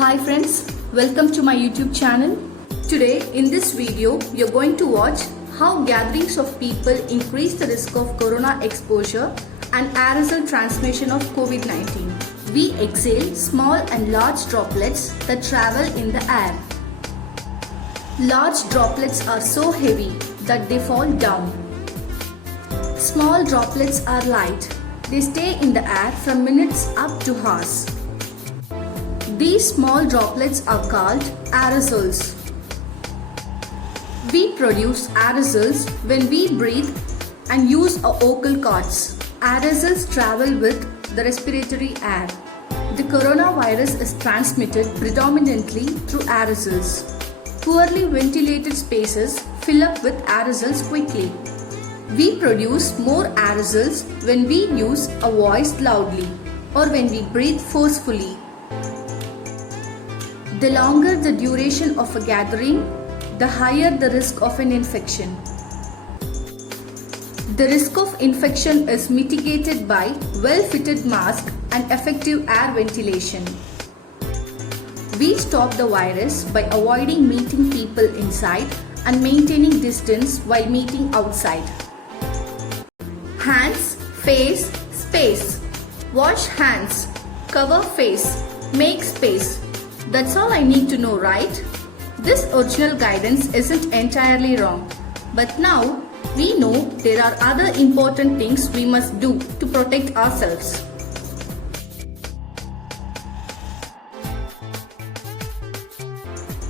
Hi friends, welcome to my YouTube channel. Today in this video, you're going to watch how gatherings of people increase the risk of corona exposure and aerosol transmission of COVID-19. We exhale small and large droplets that travel in the air. Large droplets are so heavy that they fall down. Small droplets are light. They stay in the air from minutes up to hours. These small droplets are called aerosols. We produce aerosols when we breathe and use our vocal cords. Aerosols travel with the respiratory air. The coronavirus is transmitted predominantly through aerosols. Poorly ventilated spaces fill up with aerosols quickly. We produce more aerosols when we use our voice loudly or when we breathe forcefully. The longer the duration of a gathering, the higher the risk of an infection. The risk of infection is mitigated by well-fitted mask and effective air ventilation. We stop the virus by avoiding meeting people inside and maintaining distance while meeting outside. Hands, face, space. Wash hands, cover face, make space. That's all I need to know, right? This original guidance isn't entirely wrong. But now, we know there are other important things we must do to protect ourselves.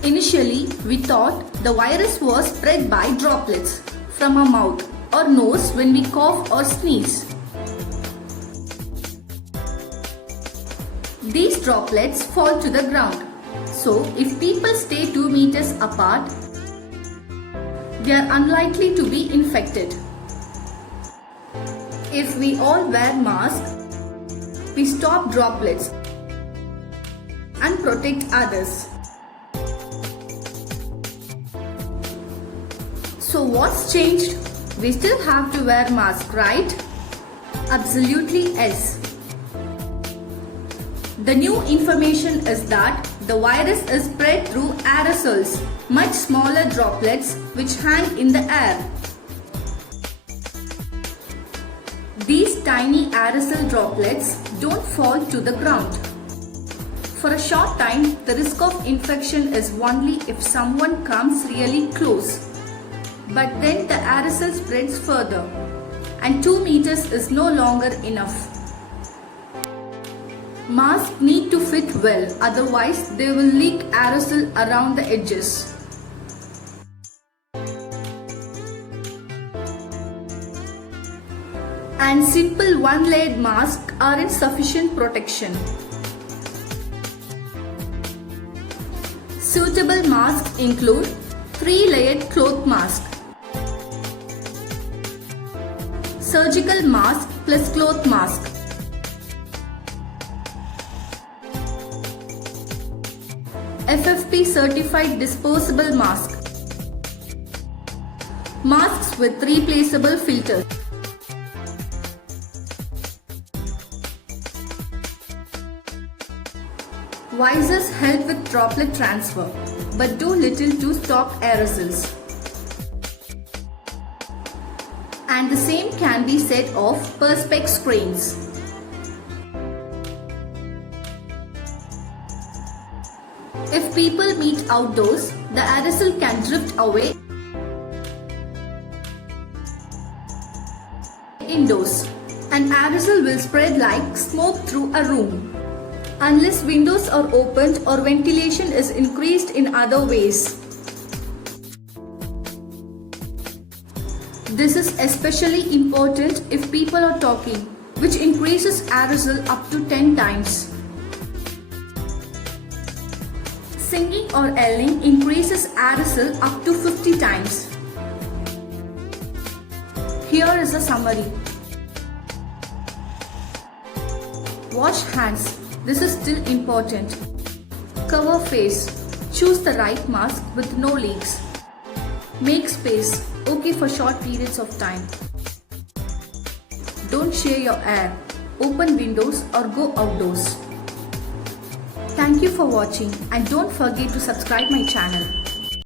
Initially, we thought the virus was spread by droplets from our mouth or nose when we cough or sneeze. These droplets fall to the ground. So, if people stay 2 meters apart, they are unlikely to be infected. If we all wear masks, we stop droplets and protect others. So what's changed? We still have to wear masks, right? Absolutely yes. The new information is that the virus is spread through aerosols, much smaller droplets which hang in the air. These tiny aerosol droplets don't fall to the ground. For a short time, the risk of infection is only if someone comes really close. But then the aerosol spreads further, and 2 meters is no longer enough. Masks need to fit well, otherwise they will leak aerosol around the edges. And simple one-layered masks aren't sufficient protection. Suitable masks include 3-layered cloth mask, surgical mask plus cloth mask, FFP certified disposable mask, masks with replaceable filters. Visors help with droplet transfer, but do little to stop aerosols. And the same can be said of perspex screens. If people meet outdoors, the aerosol can drift away indoors. An aerosol will spread like smoke through a room, unless windows are opened or ventilation is increased in other ways. This is especially important if people are talking, which increases aerosol up to 10 times. Singing or yelling increases aerosol up to 50 times. Here is a summary. Wash hands. This is still important. Cover face. Choose the right mask with no leaks. Make space. Okay for short periods of time. Don't share your air. Open windows or go outdoors. Thank Thank you for watching and don't forget to subscribe my channel.